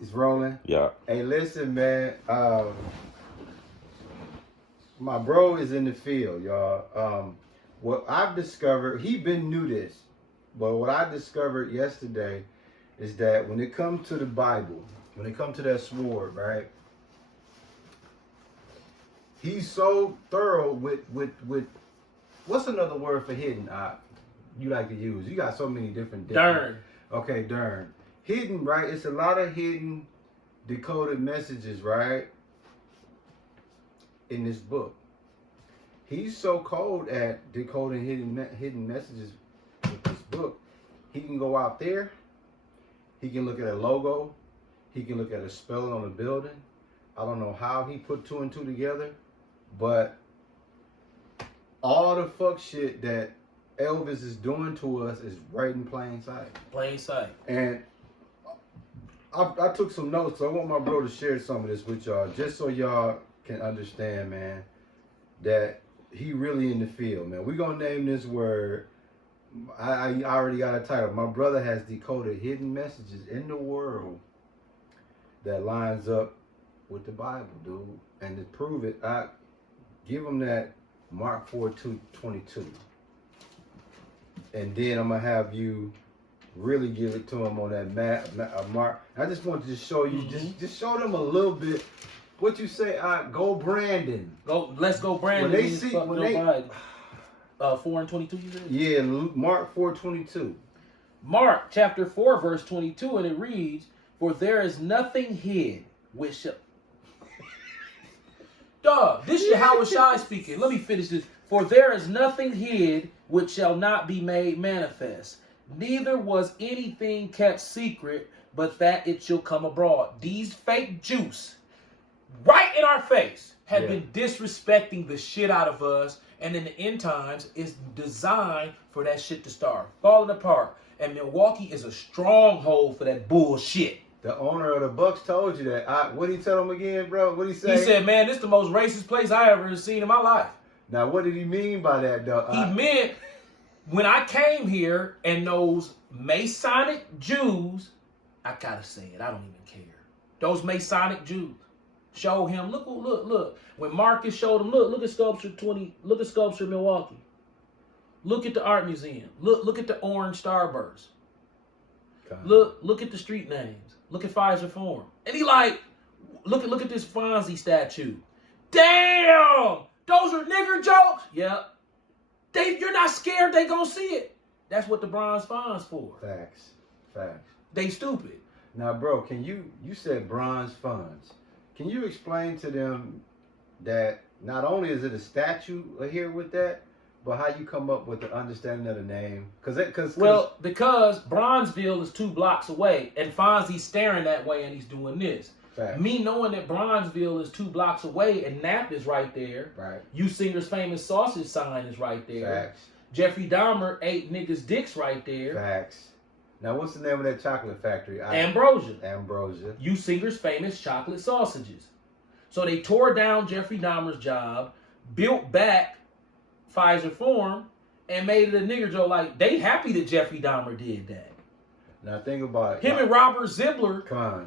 It's rolling? Yeah. Hey, listen, man. My bro is in the field, y'all. What I've discovered, he been knew this, but what I discovered yesterday is that when it comes to the Bible, when it comes to that sword, right? He's so thorough with what's another word for hidden? You like to use? You got so many different. Darn. Okay, darn. Hidden, right? It's a lot of hidden, decoded messages, right? In this book. He's so cold at decoding hidden messages with this book. He can go out there. He can look at a logo. He can look at a spelling on a building. I don't know how he put two and two together, but all the fuck shit that Elvis is doing to us is right in plain sight. Plain sight. And I took some notes. So I want my bro to share some of this with y'all, just so y'all can understand, man, that he really in the field, man. We're going to name this word. I already got a title. My brother has decoded hidden messages in the world that lines up with the Bible, dude. And to prove it, I give him that Mark 4:22. And then I'm going to have you really give it to him on that Mark. I just wanted to show you, just show them a little bit. What you say? Go Brandon. Let's go Brandon. When they see, when they 4:22, you said? Yeah, Mark 4:22. Mark chapter 4 verse 22, and it reads, "For there is nothing hid which shall." Dog, this is Howard Shai speaking. Let me finish this. "For there is nothing hid which shall not be made manifest. Neither was anything kept secret, but that it shall come abroad." These fake juice, right in our face, have been disrespecting the shit out of us, and in the end times, it's designed for that shit to start falling apart. And Milwaukee is a stronghold for that bullshit. The owner of the Bucks told you that. What did he tell him again, bro? What did he say? He said, "Man, this is the most racist place I ever seen in my life." Now, what did he mean by that, though? He meant when I came here and those Masonic Jews, I gotta say it, I don't even care. Those Masonic Jews showed him, look. When Marcus showed him, look at sculpture 20, look at sculpture Milwaukee. Look at the art museum. Look at the orange starburst. Look at the street names. Look at Pfizer Forum. And he like, look at this Fonzie statue. Damn! Those are nigger jokes? Yep. You're not scared they gonna see it. That's what the bronze funds for. Facts. They stupid. Now, bro, you said bronze funds. Can you explain to them that not only is it a statue here with that, but how you come up with the understanding of the name? Because Bronzeville is 2 blocks away, and Fonzie's staring that way, and he's doing this. Facts. Me knowing that Bronzeville is 2 blocks away, and Knapp is right there. Right. You Singer's famous sausage sign is right there. Facts. Jeffrey Dahmer ate niggas' dicks right there. Facts. Now, what's the name of that chocolate factory? Ambrosia. You Singer's famous chocolate sausages. So they tore down Jeffrey Dahmer's job, built back Pfizer Forum, and made it a nigger joke. Like, they happy that Jeffrey Dahmer did that. Now think about it. Him and Robert Ziegler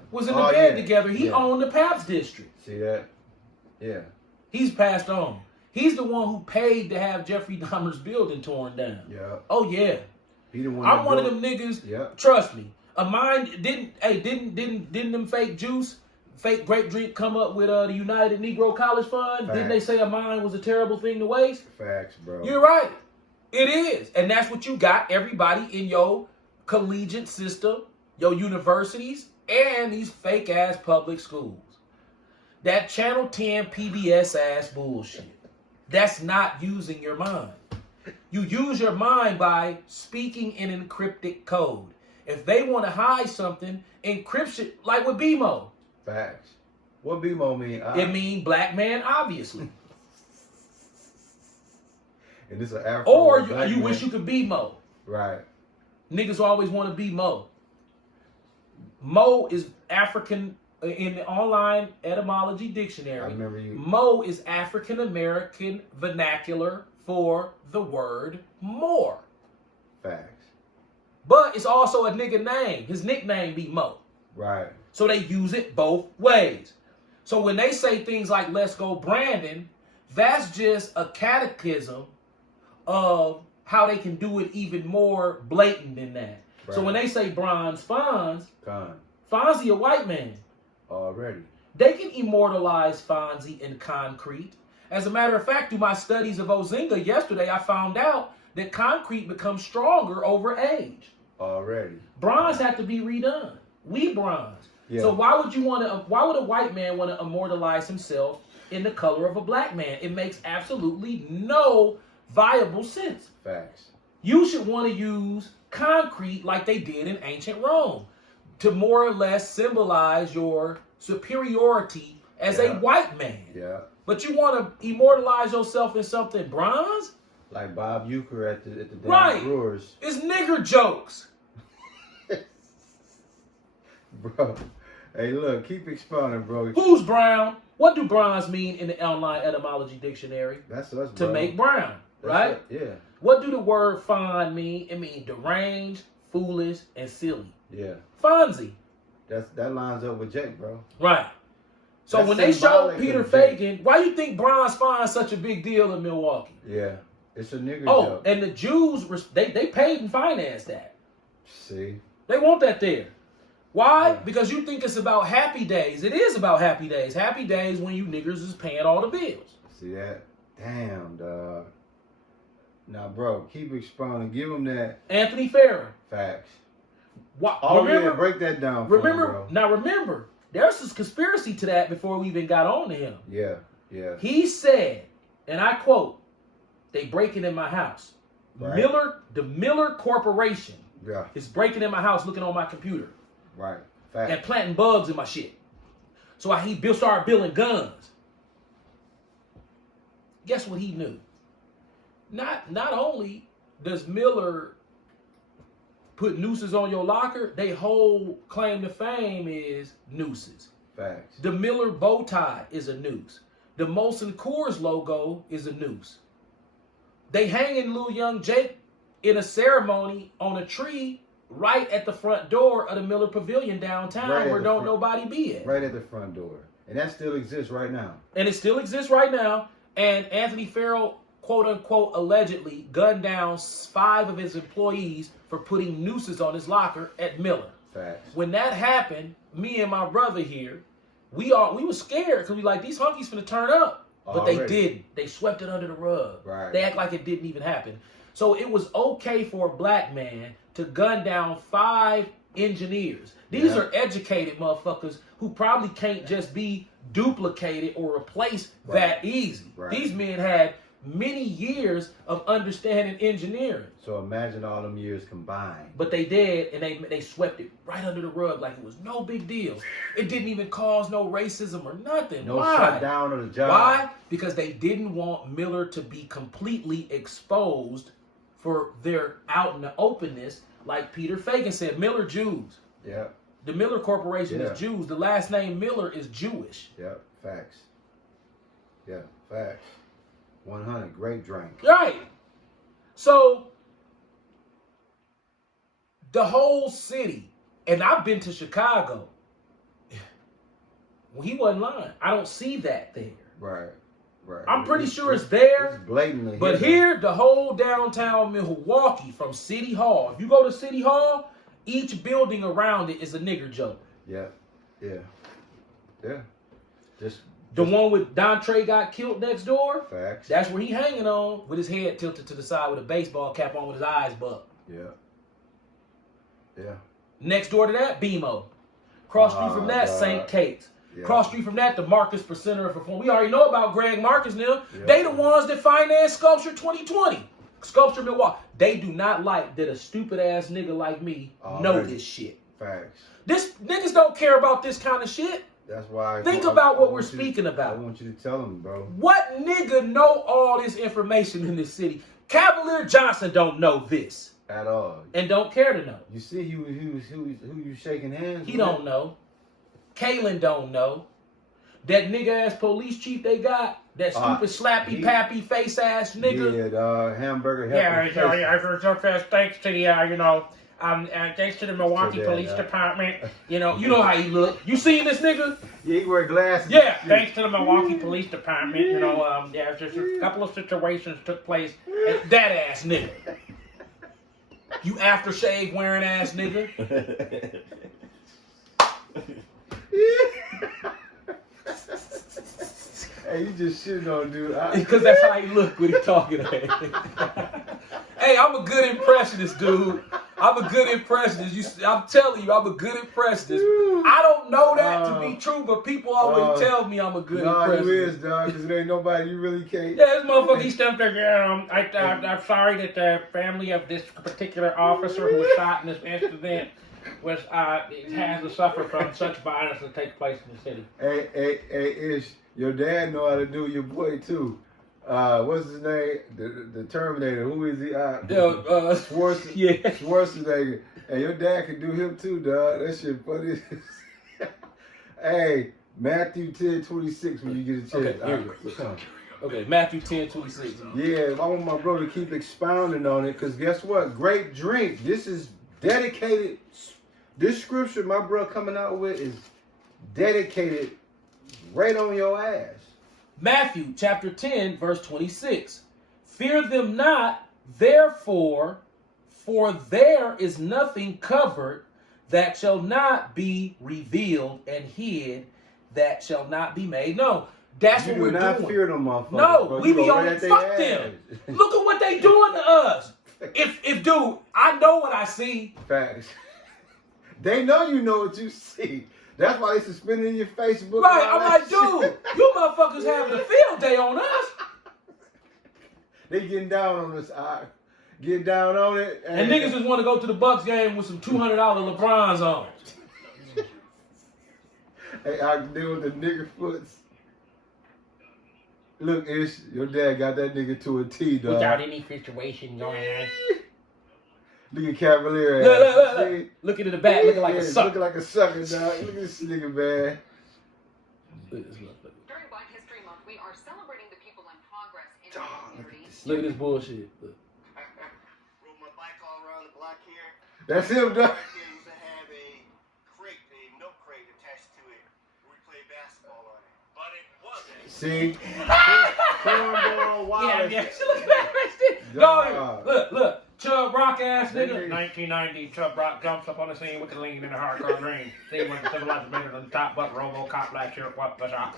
was in the bed together. He owned the Pabst district. See that? Yeah. He's passed on. He's the one who paid to have Jeffrey Dahmer's building torn down. Yeah. Oh yeah. He the one. I'm one of them niggas. Yeah. Trust me. A mind didn't them fake juice, fake grape drink come up with the United Negro College Fund? Facts. Didn't they say a mind was a terrible thing to waste? Facts, bro. You're right. It is. And that's what you got everybody in your collegiate system, your universities, and these fake ass public schools. That Channel 10 PBS ass bullshit. That's not using your mind. You use your mind by speaking in encrypted code. If they want to hide something, encryption, like with BMO. Facts. What BMO mean? It mean black man, obviously. And this is an Afro. Or you wish you could be Mo. Right. Niggas always want to be Mo. Mo is African in the online etymology dictionary. I remember you. Mo is African American vernacular for the word more. Facts. But it's also a nigga name. His nickname be Mo. Right. So they use it both ways. So when they say things like "Let's go, Brandon," that's just a catechism of how they can do it even more blatant than that. Right. So when they say Bronze Fonz, Con. Fonzie a white man. Already. They can immortalize Fonzie in concrete. As a matter of fact, through my studies of Ozinga yesterday, I found out that concrete becomes stronger over age. Already. Bronze had to be redone. We bronze. Yeah. So why would a white man want to immortalize himself in the color of a black man? It makes absolutely no viable sense. Facts. You should want to use concrete like they did in ancient Rome to more or less symbolize your superiority as a white man. Yeah. But you want to immortalize yourself in something bronze? Like Bob Uecker at the damn Right. Brewers. It's nigger jokes. Bro. Hey, look, keep expounding, bro. Who's brown? What do bronze mean in the online etymology dictionary? That's us, To bro. make brown, right? Yeah. What do the word fond mean? It means deranged, foolish, and silly. Yeah. Fonzie. That lines up with Jake, bro. Right. So That's when they showed symbolic Peter of Jake. Fagan, why you think Bronze Fond's such a big deal in Milwaukee? Yeah. It's a nigger Oh, joke. and the Jews, they paid and financed that. See? They want that there. Why? Yeah. Because you think it's about happy days. It is about happy days. Happy days when you niggers is paying all the bills. See that? Damn, dog. Now, bro, keep expounding. Give him that Anthony Farron. facts. Why, Oh, remember, yeah, break that down for remember, me, bro. now remember, there's this conspiracy to that before we even got on to him. Yeah, yeah. He said, and I quote, "They breaking in my house. Right. The Miller Corporation Yeah, is breaking in my house, looking on my computer right. Facts. and planting bugs in my shit. So he started building guns. Guess what he knew? Not only does Miller put nooses on your locker, they whole claim to fame is nooses. Facts. The Miller bow tie is a noose. The Molson Coors logo is a noose. They hanging little young Jake in a ceremony on a tree right at the front door of the Miller Pavilion downtown, Right at where the don't front. nobody be at. Right at the front door. And that still exists right now. And it still exists right now. And Anthony Farrell, quote unquote, allegedly gunned down 5 of his employees for putting nooses on his locker at Miller. Facts. When that happened, me and my brother here, we were scared because we like, these hunkies finna turn up. But they Already. didn't. They swept it under the rug. Right. They act like it didn't even happen. So it was okay for a black man to gun down 5 engineers. These Yeah. are educated motherfuckers who probably can't just be duplicated or replaced Right. that easy. Right. These men had many years of understanding engineering. So imagine all them years combined. But they did, and they swept it right under the rug like it was no big deal. It didn't even cause no racism or nothing. No Why? shutdown of the job. Why? Because they didn't want Miller to be completely exposed for their out in the openness, like Peter Fagan said. Miller Jews. Yeah, The Miller Corporation Yeah. is Jews. The last name Miller is Jewish. yeah. Facts. Yeah, facts. 100. Great drink. Right. So the whole city, and I've been to Chicago. Well, he wasn't lying. I don't see that there. Right, right. I'm pretty sure it's there. It's blatantly. But here, the whole downtown Milwaukee, from City Hall. If you go to City Hall, each building around it is a nigger joke. Yeah, yeah, yeah. Just The one with Don Trey got killed next door, facts. that's where he hanging on with his head tilted to the side with a baseball cap on with his eyes bucked. Yeah, yeah. Next door to that, BMO. Cross street from that, God. St. Kate's. Yeah. Cross street from that, the Marcus Percenter of Reform. We already know about Greg Marcus now. Yeah. They the ones that finance Sculpture 2020. Sculpture Milwaukee. They do not like that a stupid ass nigga like me know Already. this shit. Facts. This niggas don't care about this kind of shit. That's why. Think about what I we're want you to- speaking about. I want you to tell them, bro. What nigga know all this information in this city? Cavalier Johnson don't know this At all. and don't care to know. You see, who you shaking hands? He with? don't know. Kalen don't know. That nigga ass police chief they got, that stupid slappy pappy face ass nigga. Yeah, hamburger. Yeah, thanks to the, Thanks to the Milwaukee So Police Department. You know how he look. You seen this nigga? Yeah, he wear glasses. Yeah, thanks to the Milwaukee Police Department. You know, just a couple of situations took place. And that ass nigga. You aftershave wearing ass nigga. Hey, you just shitting on dude. Because that's how he look when he talking to me. Hey, I'm a good impressionist, dude. I'm a good impressionist. I'm telling you, I'm a good impressionist. I don't know that to be true, but people always tell me I'm a good impressionist. You is, dog, because there ain't nobody you really can't. Yeah, this motherfucker, he stepped there. I'm sorry that the family of this particular officer who was shot in this incident has to suffer from such violence that takes place in the city. Hey, Ish, your dad know how to do your boy too. What's his name? The Terminator. Who is he? Schwarzenegger. Hey, your dad can do him too, dog. That shit funny. Hey, Matthew 10:26 when you get a chance. Okay, here we go. Okay, Matthew 10:26. Yeah, I want my brother to keep expounding on it, because guess what? Great drink. This is dedicated. This scripture my brother coming out with is dedicated right on your ass. Matthew chapter 10, verse 26. Fear them not, therefore, for there is nothing covered that shall not be revealed, and hid that shall not be made known. That's what we're doing. You do not fear them, motherfuckers. No, bro. we be on fuck them. Look at what they doing to us. If dude, I know what I see. Facts. They know you know what you see. That's why they suspended your Facebook. Right, I'm like, dude, you motherfuckers having a field day on us. They getting down on us. Get down on it. And niggas just want to go to the Bucks game with some $200 LeBrons on. Hey, I can deal with the nigger foots. Look, Ish, your dad got that nigga to a T, dog. Without any situation going on. Look at Cavalier. Look. Looking in the back, looking like a sucker. Looking like a sucker, dog. Look at this nigga, man. During Black History Month, we are celebrating the people in progress in our community. Look at this bullshit. Look. Rode my bike all around the block here. That's him, dog. Here used to have a milk crate attached to it. We played basketball on it. But it wasn't. See? Cornball Wallace. Yeah. Look at that. Look. Chubb Rock ass nigga. 1990, Chubb Rock jumps up on the scene with the lean in the hardcore green. See when the civilizer bigger than the top butt, RoboCop, black shirt, what the shot.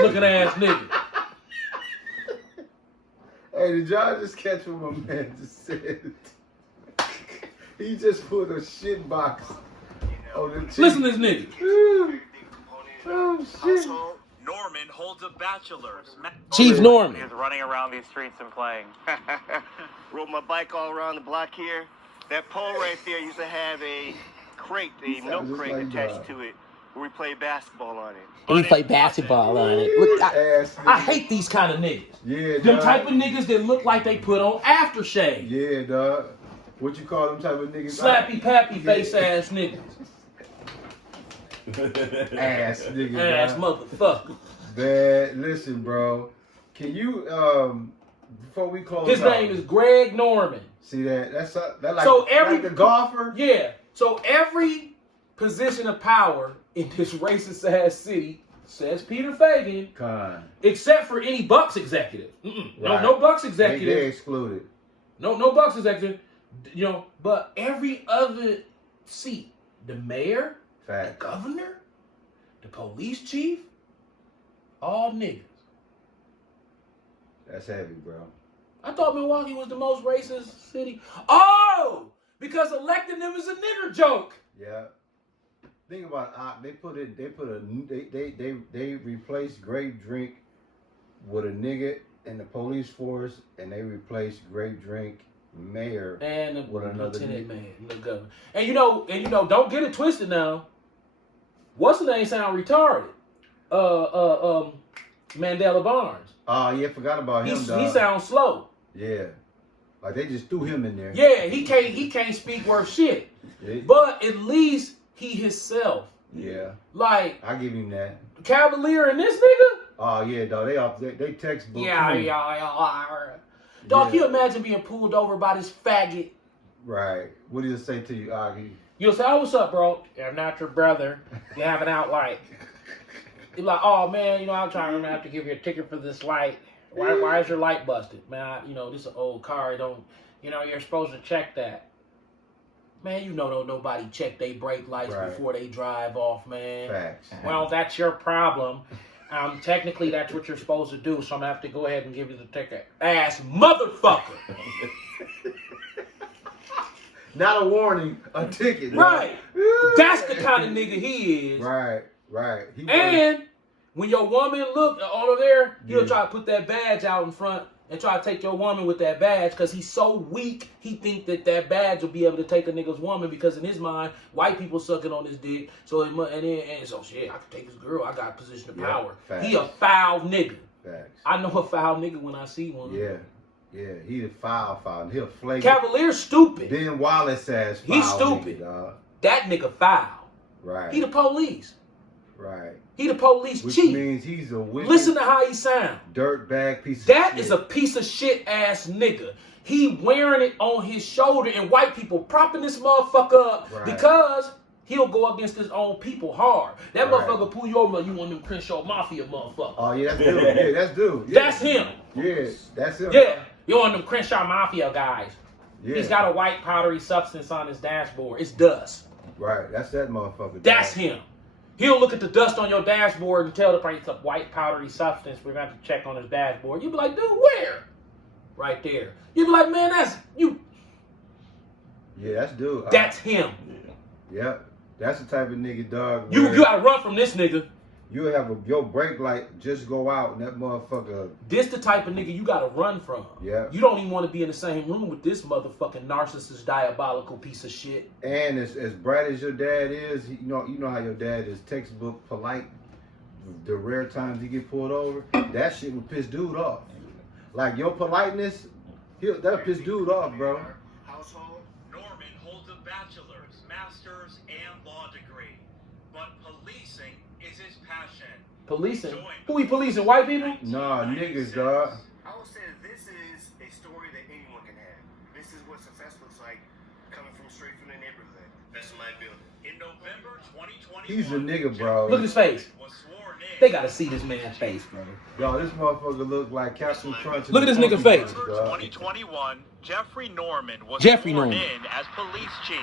Looking ass nigga. Hey, did y'all just catch what my man just said? He just put a shit box on the cheek. Listen to this nigga. Oh, shit. Norman holds a bachelor's. Chief Norman. He was running around these streets and playing. Rode my bike all around the block here. That pole right there used to have a milk crate like attached to it. Where we played basketball on it. And we play basketball on it. Look, I hate these kind of niggas. Yeah, Them dog. type of niggas that look like they put on aftershave. Yeah, dog. What you call them type of niggas? Slappy pappy face ass niggas. Ass niggas. Ass dog. motherfucker. Man, listen, bro. Can you before we close His out, name is Greg Norman. See that? That's that like, So every like the golfer? Yeah. So every position of power in this racist ass city, says Peter Fagan, except for any Bucks executive. Right. No Bucks executive. They excluded. No Bucks executive. You know, but every other seat, the mayor, the governor, the police chief, all niggas. That's heavy, bro. I thought Milwaukee was the most racist city. Oh, because electing them is a nigger joke. Yeah. Think about they replaced Great Drink with a nigga in the police force, and they replaced Great Drink mayor and with another lieutenant nigga. man, the governor. And you know, don't get it twisted now. What's the name sound retarded? Mandela Barnes. Oh yeah, forgot about him. He sounds slow. Yeah, like they just threw him in there. Yeah, he can't speak worth shit. Yeah. But at least he himself. Yeah. Like I give him that. Cavalier and this nigga. Oh yeah, dog. They textbook. Yeah. Dog, can you imagine being pulled over by this faggot Right. What do you say to you, Augie? You'll say, "Oh, what's up, bro? I'm not your brother. You have an out light." You're like, "Oh man, I'm trying to remember I have to give you a ticket for this light. Why is your light busted, man? This is an old car. You're supposed to check that." Man, don't nobody check their brake lights before they drive off, man. Facts. Well, that's your problem. Technically, that's what you're supposed to do, so I'm going to have to go ahead and give you the ticket. Ass motherfucker. Not a warning, a ticket. Right. That's the kind of nigga he is. Right. And when your woman look over there, he'll try to put that badge out in front and try to take your woman with that badge because he's so weak, he think that badge will be able to take a nigga's woman because in his mind, white people sucking on his dick. So shit, I can take his girl. I got position of power. Facts. He a foul nigga. Facts. I know a foul nigga when I see one. Yeah. He a foul. He'll flake. Cavalier's stupid. Ben Wallace says foul. He's stupid. Nigga, dog. That nigga foul. Right. He the police. Right. He the police Which chief. means he's a wicked, Listen to how he sound. dirtbag piece of That shit. is a piece of shit ass nigga. He wearing it on his shoulder and white people propping this motherfucker up because he'll go against his own people hard. That motherfucker pull you over, you want them Crenshaw Mafia motherfucker. Oh, yeah, that's dude. Yeah, that's dude. Yeah. That's him. Yeah, that's him. Yeah, you want them Crenshaw Mafia guys. Yeah. He's got a white powdery substance on his dashboard. It's dust. Right, that's that motherfucker. That's dog. him. He'll look at the dust on your dashboard and tell the person it's a white powdery substance. We're going to have to check on his dashboard. You'll be like, dude, where? Right there. You'll be like, man, that's you. Yeah, that's dude. That's him. Yep. That's the type of nigga, dog. You got to run from this nigga. You have your brake light just go out and that motherfucker. This the type of nigga you got to run from. Yeah. You don't even want to be in the same room with this motherfucking narcissist, diabolical piece of shit. And as bright as your dad is, you know how your dad is textbook polite. The rare times he get pulled over, that shit would piss dude off. Like your politeness, that'll piss dude off, bro. Household. Norman holds a bachelor's, master's, and law degree. But policing is his passion. Policing? Who he policing? White people? Nah, niggas, dog. I would say that this is a story that anyone can have. This is what success looks like coming from straight from the neighborhood. That's my building. In November 2021, He's a nigga, bro. Look at his face. was sworn in. They got to see this man's face, bro. Yo, this motherfucker look like Captain Crunch. Look at this nigga face. November 2021, Jeffrey Norman was Jeffrey sworn Norman. in as police chief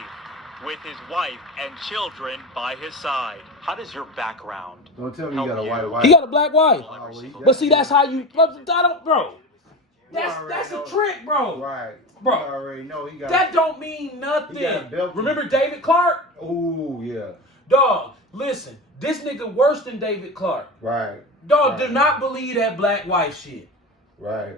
with his wife and children by his side. How does your background Don't tell me you got a white wife. He got a black wife. Oh, well, he But see, that's how you. Bro. That's already a know. trick, bro. Right. Bro. You already know he got. That don't mean nothing. He got a belt. Remember David Clark? Ooh, yeah. Dog, listen. This nigga worse than David Clark. Right. Dog, Right. do not believe that black wife shit. Right.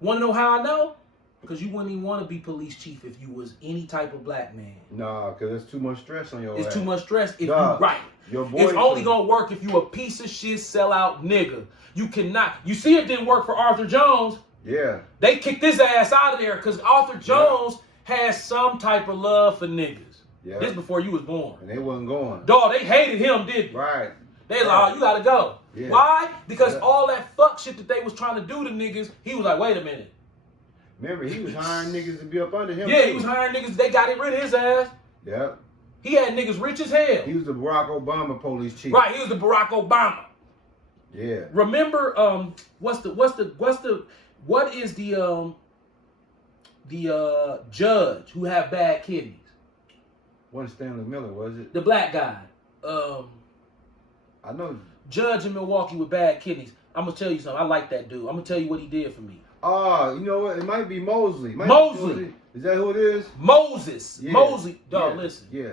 Want to know how I know? Because you wouldn't even want to be police chief if you was any type of black man. Nah, because there's too much stress on your ass. It's too much stress if Dog, you right. Your boy It's only gonna work if you a piece of shit sellout nigga. You cannot. You see, it didn't work for Arthur Jones. Yeah. They kicked his ass out of there because Arthur Jones has some type of love for niggas. Yeah. This before you was born. And they wasn't going. Dog, they hated him, didn't they? Right. They was like, oh, you gotta go. Yeah. Why? Because Yeah. all that fuck shit that they was trying to do to niggas, he was like, wait a minute. Remember, he was hiring niggas to be up under him. Yeah, too. he was hiring niggas. They got rid of his ass. Yep. He had niggas rich as hell. He was the Barack Obama police chief. Right, he was the Barack Obama. Yeah. Remember, what is the judge who have bad kidneys? Wasn't Stanley Miller, was it? The black guy. I know. Judge in Milwaukee with bad kidneys. I'm gonna tell you something. I like that dude. I'm gonna tell you what he did for me. Oh, you know what? It might be Mosley. Mosley. Is that who it is? Moses. Yeah. Mosley. Dog, Yeah. listen. Yeah.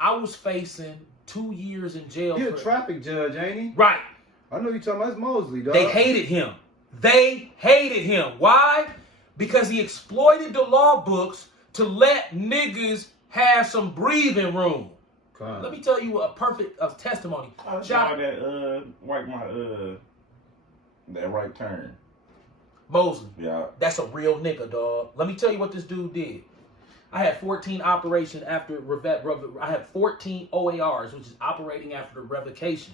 I was facing 2 years in jail. He a for- traffic judge, ain't he? Right. I know you talking about. That's Mosley, dog. They hated him. They hated him. Why? Because he exploited the law books to let niggas have some breathing room. Come. Let me tell you a perfect testimony. I Shout saw that wipe my that right turn. Mosley. Yeah. That's a real nigga, dog. Let me tell you what this dude did. I had 14 operations after I had 14 OARs, which is operating after the revocation.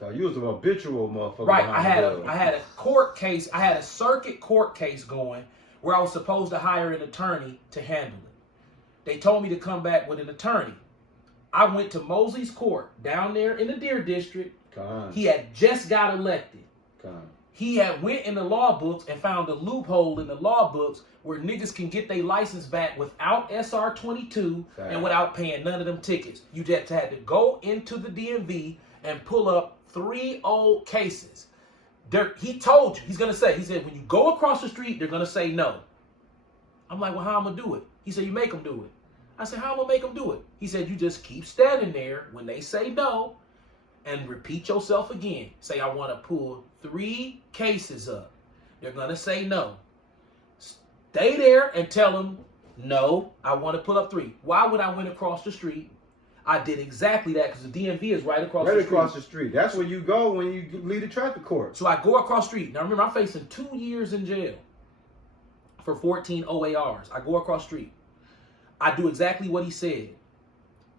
So you was an habitual motherfucker. Right. behind I the wheel. had a court case. I had a circuit court case going where I was supposed to hire an attorney to handle it. They told me to come back with an attorney. I went to Mosey's court down there in the Deer District. He had just got elected. He had went in the law books and found a loophole in the law books where niggas can get their license back without SR 22 and without paying none of them tickets. You just had to go into the DMV and pull up 3 old cases. He told you, he said, when you go across the street, they're going to say no. I'm like, well, how am I going to do it? He said, you make them do it. I said, how am I going to make them do it? He said, you just keep standing there when they say no and repeat yourself again. Say, I want to pull 3 cases up. They're going to say no. Stay there and tell them, no, I want to pull up 3. Why would I went across the street? I did exactly that because the DMV is right across the street. Right across the street. That's where you go when you leave the traffic court. So I go across the street. Now remember, I'm facing 2 years in jail for 14 OARs. I go across the street. I do exactly what he said.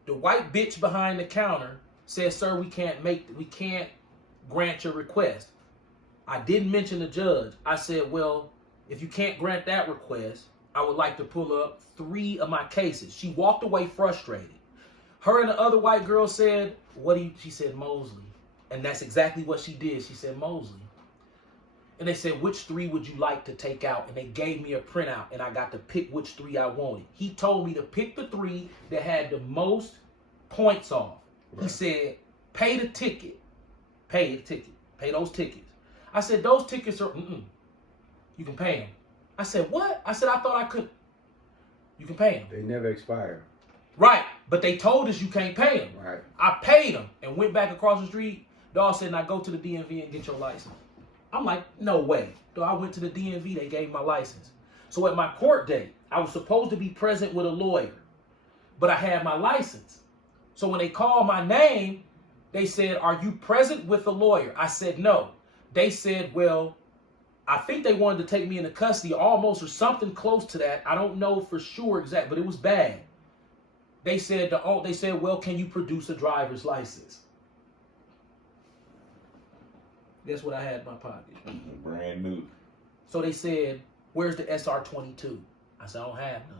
The white bitch behind the counter says, sir, we can't grant your request. I didn't mention the judge. I said, well, if you can't grant that request, I would like to pull up 3 of my cases. She walked away frustrated. Her and the other white girl said, she said, Mosley. And that's exactly what she did. She said, Mosley. And they said, which 3 would you like to take out? And they gave me a printout, and I got to pick which 3 I wanted. He told me to pick the 3 that had the most points off. Right. He said, pay the ticket. Pay the ticket. Pay those tickets. I said, those tickets are, you can pay them. I said, what? I said, I thought I could. You can pay them. They never expire. Right. But they told us you can't pay them. Right. I paid them and went back across the street. Dog said, now go to the DMV and get your license. I'm like, no way. So I went to the DMV. They gave my license. So at my court date, I was supposed to be present with a lawyer, but I had my license. So when they called my name, they said, are you present with a lawyer? I said, no. They said, well, I think they wanted to take me into custody almost or something close to that. I don't know for sure exactly, but it was bad. They said, well, can you produce a driver's license? Guess what I had in my pocket? Brand new. So they said, where's the SR 22? I said, I don't have none.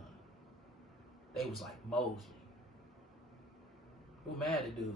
They was like, Mosey. Who mad at dude?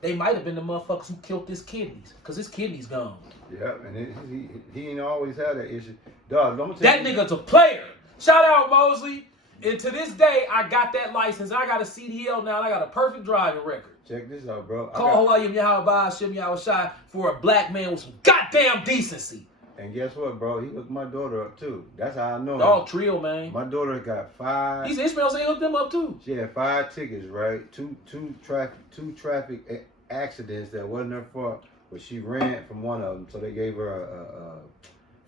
They might have been the motherfuckers who killed his kidneys, because his kidneys gone. Yeah, and he ain't always had that issue. Dog, I'm that nigga's a player. Shout out, Mosley. And to this day, I got that license. I got a CDL now, and I got a perfect driving record. Check this out, bro. Call Hawaii Yahweh Shem Yahweh Shai for a black man with some goddamn decency. And guess what, bro? He hooked my daughter up, too. That's how I know Dog trio, man. My daughter got 5. These Ishmaels, they hooked them up, too. She had 5 tickets, right? Two traffic accidents that wasn't her fault, but she ran from one of them, so they gave her a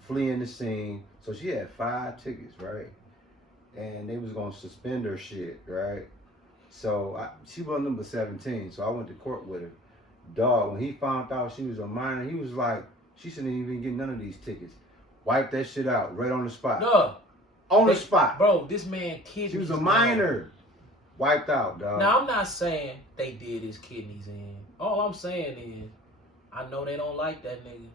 fleeing the scene. So she had 5 tickets, right? And they was gonna suspend her shit, right? So she wasn't number 17, so I went to court with her. Dog, when he found out she was a minor, he was like, she shouldn't even get none of these tickets. Wipe that shit out right on the spot. No. On the spot. Bro, this man kidneys. She was a minor. Wiped out, dog. Now, I'm not saying they did his kidneys in. All I'm saying is, I know they don't like that nigga.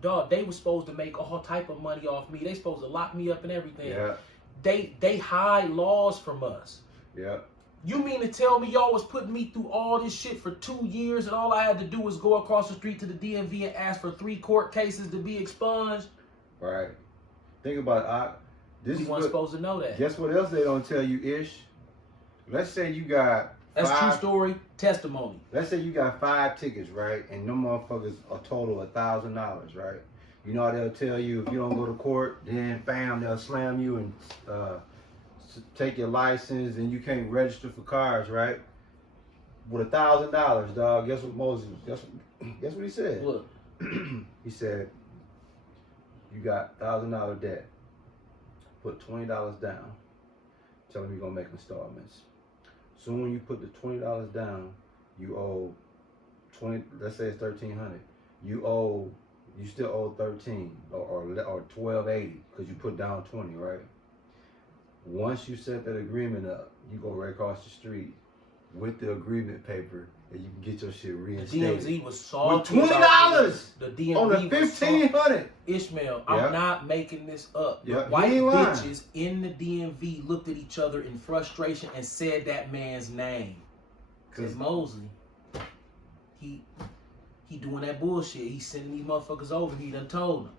Dog, they was supposed to make all type of money off me. They supposed to lock me up and everything. Yeah. They hide laws from us. Yeah. You mean to tell me y'all was putting me through all this shit for 2 years and all I had to do was go across the street to the DMV and ask for 3 court cases to be expunged? Right. Think about it. We weren't supposed to know that. Guess what else they don't tell you, Ish? Let's say you got That's true story testimony. Let's say you got 5 tickets, right? And them motherfuckers a total of $1,000, right? You know how they'll tell you if you don't go to court, then bam, they'll slam you and take your license and you can't register for cars, right? With $1,000, dog. Guess what Mosey? Guess what he said? Look. He said, you got $1,000 debt. Put $20 down. Tell him you're gonna make installments. Soon when you put the $20 down, you owe 20. Let's say it's $1,300. You still owe 13 or 1280 because you put down 20, right? Once you set that agreement up, you go right across the street. with the agreement paper, and you can get your shit The reinstated. DMZ was With salty. $20 The DMV on the was salty. $1,500. Ishmael, Yep. I'm not making this up. The Yep, white he ain't lying. bitches in the DMV looked at each other in frustration and said that man's name. Said Mosey. He doing that bullshit. He's sending these motherfuckers over. He done told them.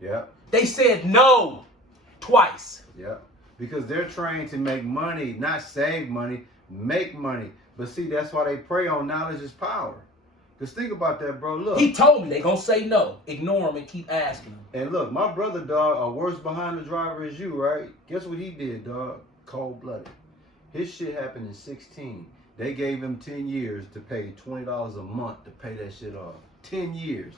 Yeah, They said no twice. yeah. Because they're trained to make money, not save money, make money. But see, that's why they prey on knowledge is power. Because think about that, bro. Look. He told me they gonna say no. Ignore him and keep asking him. And look, my brother, dog, worse behind the driver is you, right? Guess what he did, dog? Cold-blooded. His shit happened in 16. They gave him 10 years to pay $20 a month to pay that shit off. 10 years.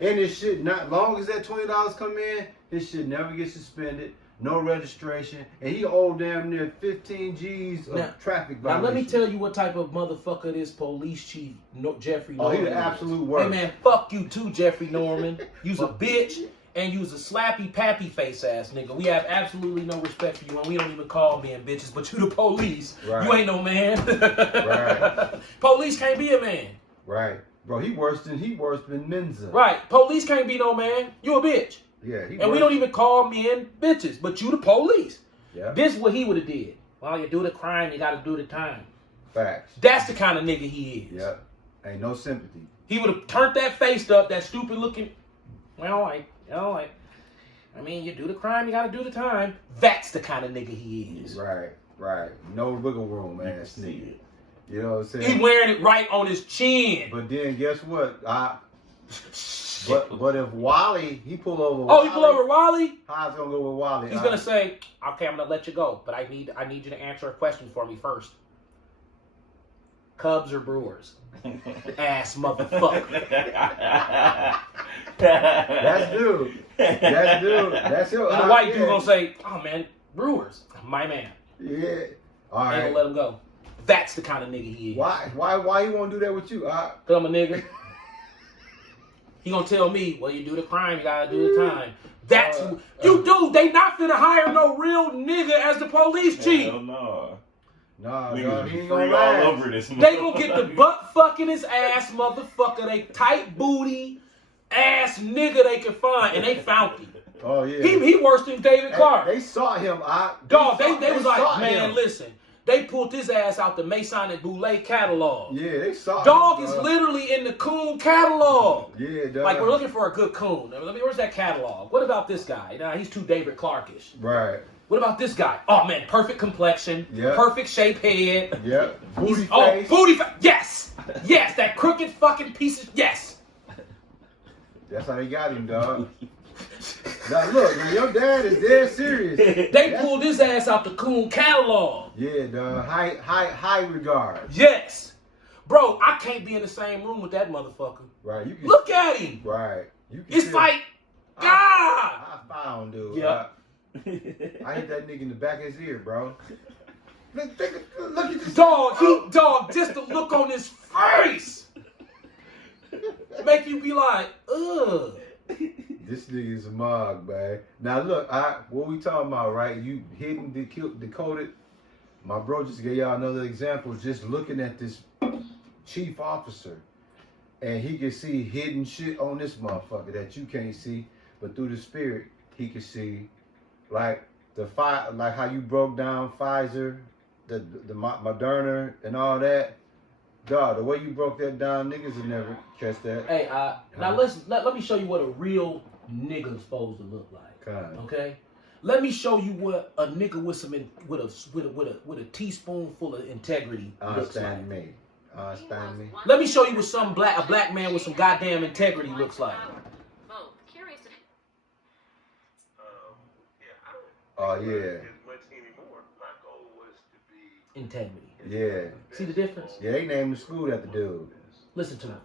And his shit, not long as that $20 come in, his shit never gets suspended, no registration, and he owed damn near 15 G's of traffic violations. Now let me tell you what type of motherfucker this police chief Jeffrey Norman he the is. absolute worst. Hey man, fuck you too, Jeffrey Norman. You's a bitch and you's a slappy pappy face ass nigga. We have absolutely no respect for you and we don't even call men bitches, but you the police. Right. You ain't no man. Right. Police can't be a man. Right. Bro, he worse than Menza. Right. Police can't be no man. You a bitch. Yeah. And we don't even call men bitches, but you the police. Yeah. This is what he would have did. Well, you do the crime, you gotta do the time. Facts. That's the kind of nigga he is. Yep. Ain't no sympathy. He would have turned that face up, that stupid looking. Well, I mean, you do the crime, you gotta do the time. That's the kind of nigga he is. Right. No wiggle room, ass nigga. You know what I'm saying? He wearing it right on his chin. But then guess what? But if Wally, he pull over. He pull over Wally. How's it gonna go with Wally? He's gonna say, "Okay, I'm gonna let you go, but I need you to answer a question for me first. Cubs or Brewers?" Ass motherfucker. That's dude. That's your. And the white dude gonna say, "Oh man, Brewers, my man." Yeah. All Ain't right. gonna let him go. That's the kind of nigga he is. Why he won't do that with you? Cause I'm a nigga. He gonna tell me, well, you do the crime, you gotta do the time. That's you do. They not finna hire no real nigga as the police chief. Hell no. Nah, Niggas he be ain't free gonna all last. over this. They gonna get the butt fucking his ass motherfucker. They tight booty ass nigga they can find, and they found him. Oh yeah. He worse than David Clark. They saw him. Dog, they was like, man, him. listen. They pulled his ass out the Masonic Boulay catalog. Yeah, they saw Dog him. is literally in the coon catalog. Yeah, dog. Like, we're looking for a good coon. I mean, where's that catalog? What about this guy? Nah, he's too David Clarkish. Right. What about this guy? Oh, man, perfect complexion. Yeah. Perfect shape head. Yep. Booty face. Oh, booty face. Yes. Yes, that crooked fucking piece of... Yes. That's how they got him, dog. Now, look, man, your dad is dead serious. They pulled his ass out the coon catalog. Yeah, dog. High regard. Yes. Bro, I can't be in the same room with that motherfucker. Right. You can, Look at him. Right. You can It's tell- like, God. I found, dude. Yeah. I hit that nigga in the back of his ear, bro. Look at this. Dog, just the look on his face. Make you be like, ugh. This nigga is a mug, man. Now look, what we talking about, right? You hidden, decoded. My bro just gave y'all another example. Just looking at this chief officer, and he can see hidden shit on this motherfucker that you can't see, but through the spirit he can see, like like how you broke down Pfizer, the Moderna, and all that. Dog, the way you broke that down, niggas would never catch that. Hey, now let me show you what a real nigga is supposed to look like. God. Okay, let me show you what a nigga with a teaspoonful of integrity looks like. Understand me. Understand me. Let me show you what a black man with some goddamn integrity looks like. Oh yeah. As much anymore. My goal was to be Integrity. Yeah. See the difference? Yeah, they named the school after dude. Listen to him.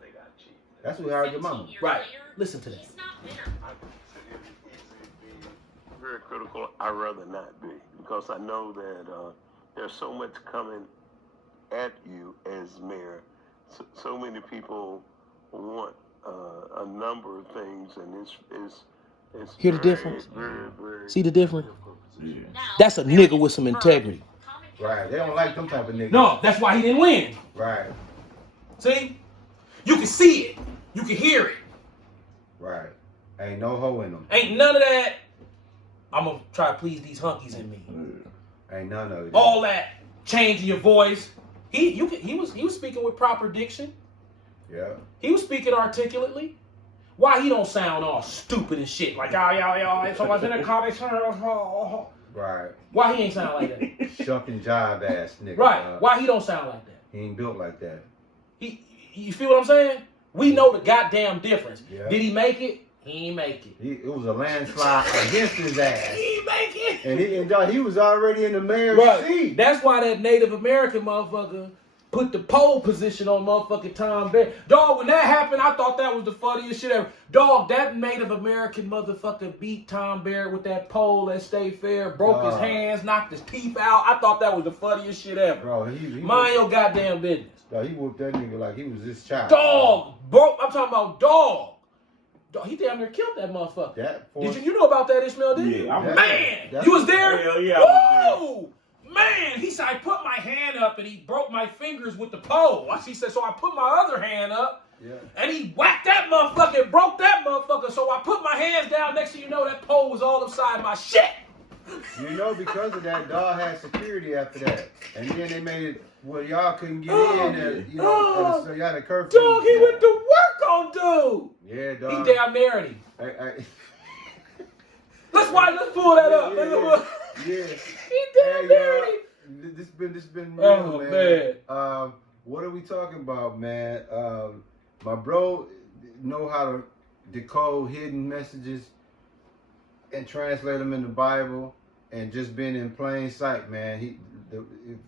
That's who hired your mama. Right. Listen to that. I consider it easy to be very critical. I'd rather not be, because I know that there's so much coming at you as mayor. So many people want a number of things, and it's Hear the very, difference? very See the difference? difficult position. That's a nigga with some integrity. Right. They don't like them type of niggas. No, that's why he didn't win. Right. See? You can see it. You can hear it. Right. Ain't no hoe in them. Ain't none of that. I'm gonna try to please these hunkies in me. Ain't none of it. All that changing your voice. He was speaking with proper diction. Yeah. He was speaking articulately. Why he don't sound all stupid and shit like y'all so much in the car. Right. Why he ain't sound like that? Shuck and jive ass nigga. Right. Why he don't sound like that? He ain't built like that. You feel what I'm saying? We know the goddamn difference. Yeah. Did he make it? He ain't make it. It was a landslide against his ass. He ain't make it. And he was already in the mayor's seat. That's why that Native American motherfucker put the pole position on motherfucking Tom Barrett. Dog, when that happened, I thought that was the funniest shit ever. Dog, that Native American motherfucker beat Tom Barrett with that pole at State Fair, broke his hands, knocked his teeth out. I thought that was the funniest shit ever. Bro, Mind your goddamn business. Dog, he whooped that nigga like he was his child. Dog, bro, I'm talking about dog. Dog, he damn near killed that motherfucker. Did you know about that, Ishmael? Didn't you? Man, you was there? Hell yeah, I was Whoa! Man, he said, I put my hand up and he broke my fingers with the pole. He said, so I put my other hand up and he whacked that motherfucker and broke that motherfucker. So I put my hands down. Next thing you know, that pole was all upside my shit. You know, because of that, dog had security after that. And then they made it where y'all couldn't get in. And, you know, so y'all had a curfew. Dog, he went to work on dude. Yeah, dog. He damn married him. Let's pull that up. Yeah. He damn married him. This been real, man. What are we talking about, man? My bro know how to decode hidden messages and translate them in the Bible, and just been in plain sight, man.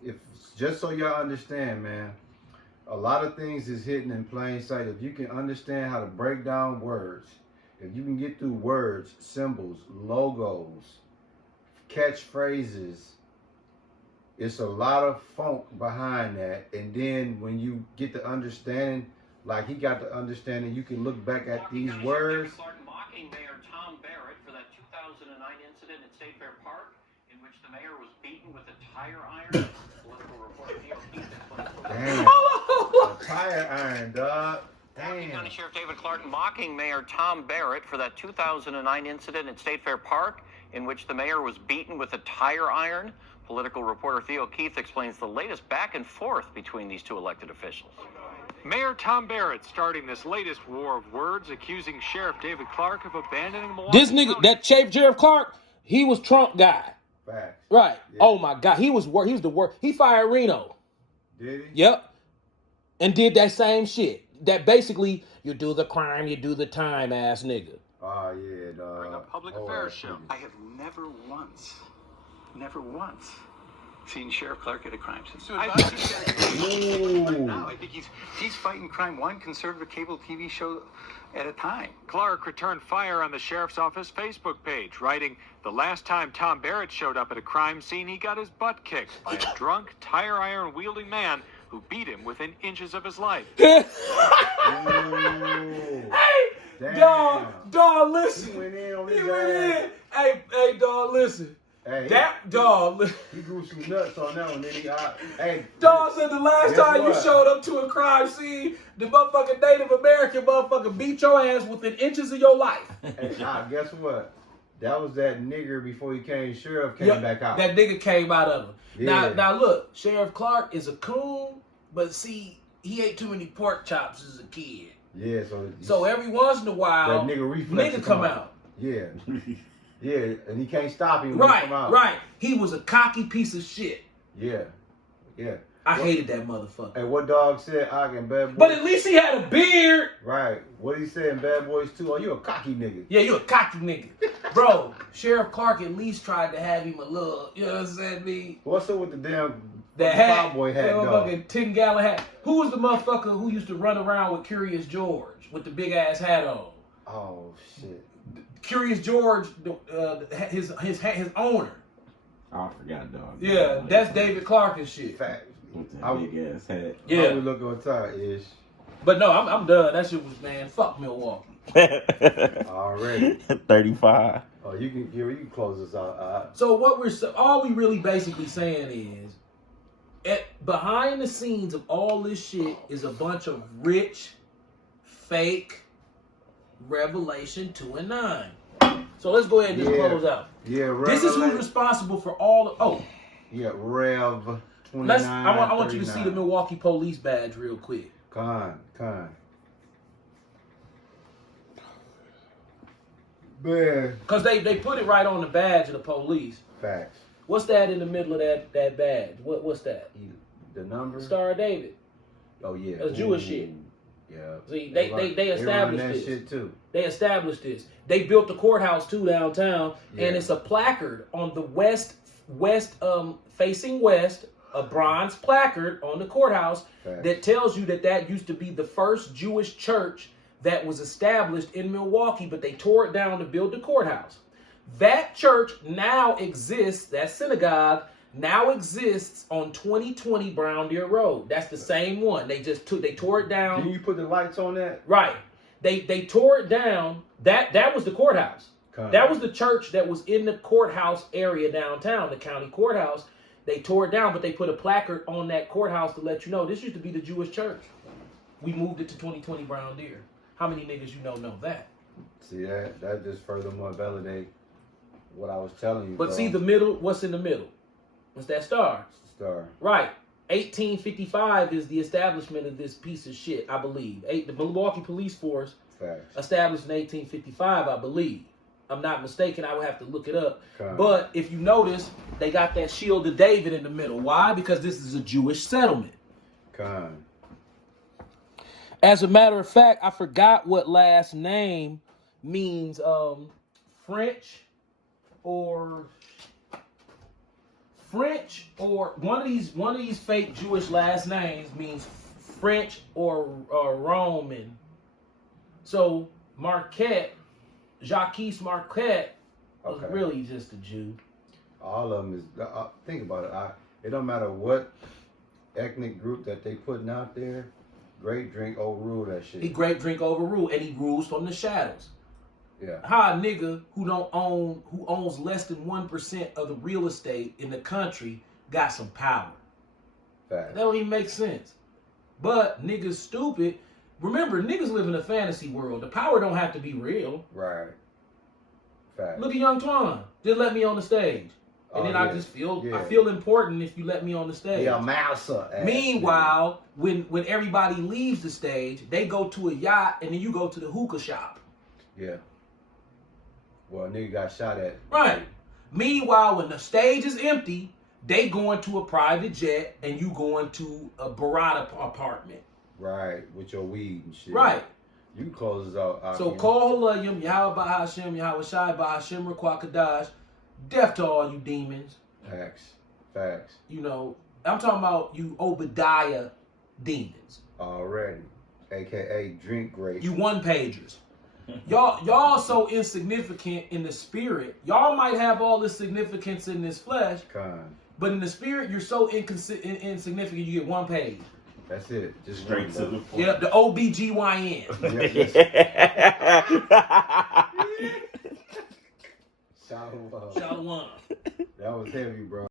If just so y'all understand, man, a lot of things is hidden in plain sight. If you can understand how to break down words, if you can get through words, symbols, logos, catchphrases, it's a lot of funk behind that. And then when you get the understanding, like he got the understanding, you can look back at these words. Mocking Mayor Tom Barrett for that 2009 incident at State Fair Park, in which the mayor was beaten with a tire iron. Political reporter Neil Keith. Damn. A tire iron, dog. Milwaukee County Sheriff David Clark mocking Mayor Tom Barrett for that 2009 incident at State Fair Park, in which the mayor was beaten with a tire iron. Political reporter Theo Keith explains the latest back and forth between these two elected officials. Mayor Tom Barrett starting this latest war of words, accusing Sheriff David Clark of abandoning Milwaukee. This nigga, that Sheriff Clark, he was Trump guy. Facts. Right. Yeah. Oh my God, he was the worst. He fired Reno. Did he? Yep. And did that same shit. That basically, you do the crime, you do the time, ass nigga. Oh yeah, dog. During a public affairs show. I have never once seen Sheriff Clark at a crime scene. I think he's right now. I think he's fighting crime one conservative cable TV show at a time. Clark returned fire on the sheriff's office Facebook page, writing, "The last time Tom Barrett showed up at a crime scene, he got his butt kicked by a drunk, tire iron wielding man who beat him within inches of his life." Hey, Damn. dog, listen. He went in on his He went ass. in. Hey, dog, listen. Hey, That dog. he grew some nuts on that one. Then hey, Dog said the last Guess time you what? showed up to a crime scene, the motherfucking Native American motherfucker beat your ass within inches of your life. hey, guess what? That was that nigger before he came. Sheriff came Yep, back out. That nigga came out of him. Yeah. Now look, Sheriff Clark is a coon, but see, he ate too many pork chops as a kid. Yeah, So every once in a while, that nigga reflex come out. Yeah. Yeah, and he can't stop him when he come out. Right. He was a cocky piece of shit. Yeah. I hated that motherfucker. Hey, what dog said, I can Bad Boys? But at least he had a beard. Right. What he said in Bad Boys 2? Oh, you a cocky nigga. Yeah, you a cocky nigga. Bro, Sheriff Clark at least tried to have him a little, you know what I'm saying, me? What's up with the damn That hat, cowboy hat, that dog? motherfucking 10-gallon hat. Who was the motherfucker who used to run around with Curious George with the big ass hat on? Oh, shit. Curious George, his owner. I forgot, dog. Yeah, that's David Clark and shit. Fact. With that big ass hat. Yeah. We look on time, Ish. But no, I'm done. That shit was, man, fuck Milwaukee. Already. 35. Oh, you can close this out. So all we really basically saying is, behind the scenes of all this shit is a bunch of rich, fake Revelation 2 and 9. So let's go ahead and just close out. Yeah, this is who's responsible for all of, yeah, Rev 29. I want you to see the Milwaukee police badge real quick. Con. Man. Because they put it right on the badge of the police. Facts. What's that in the middle of that badge? What's that? The number? Star of David. Oh, yeah. That's Jewish shit. Yeah. See, they established that this. shit too. They established this. They built the courthouse too downtown, and it's a placard on the facing west, a bronze placard on the courthouse that tells you that used to be the first Jewish church that was established in Milwaukee, but they tore it down to build the courthouse. That church now exists, that synagogue now exists on 2020 Brown Deer Road. That's the same one. They tore it down. Didn't you put the lights on that? Right. They tore it down. That was the courthouse. That was the church that was in the courthouse area downtown, the county courthouse. They tore it down, but they put a placard on that courthouse to let you know this used to be the Jewish church. We moved it to 2020 Brown Deer. How many niggas you know that? See, that just furthermore validate what I was telling you. But bro. see the middle, what's in the middle? What's that star? Star. Right. 1855 is the establishment of this piece of shit, I believe. The Milwaukee Police Force established in 1855, I believe. I'm not mistaken. I would have to look it up. But if you notice, they got that shield of David in the middle. Why? Because this is a Jewish settlement. As a matter of fact, I forgot what last name means. French or one of these fake Jewish last names means French or Roman. So Marquette, Jacques Marquette was really just a Jew. All of them is. Think about it. It don't matter what ethnic group that they putting out there. Grape drink overrule that shit. He grape drink overrule, and he rules from the shadows. Yeah. How a nigga who owns less than 1% of the real estate in the country got some power? That don't even make sense. But niggas stupid. Remember, niggas live in a fantasy world. The power don't have to be real. Right. Fact. Look at Young Twan. Just let me on the stage. And then I just feel I feel important if you let me on the stage. Yeah, mouser. Meanwhile, when everybody leaves the stage, they go to a yacht and then you go to the hookah shop. Yeah. Well, a nigga got shot at. Right. Meanwhile, when the stage is empty, they go into a private jet and you go into a Barada apartment. Right. With your weed and shit. Right. You can close this out. So call Halayim, Yahweh Bahashem, Yahweh Shai Bahashem, Rakwakadash. Death to all you demons. Facts. You know, I'm talking about you Obadiah demons. Already. AKA drink grape. You one-pagers. Y'all so insignificant in the spirit. Y'all might have all this significance in this flesh. But in the spirit, you're so insignificant, you get one page. That's it. Just straight to the point. Yep, the OBGYN. Shalom. Shalom. That was heavy, bro.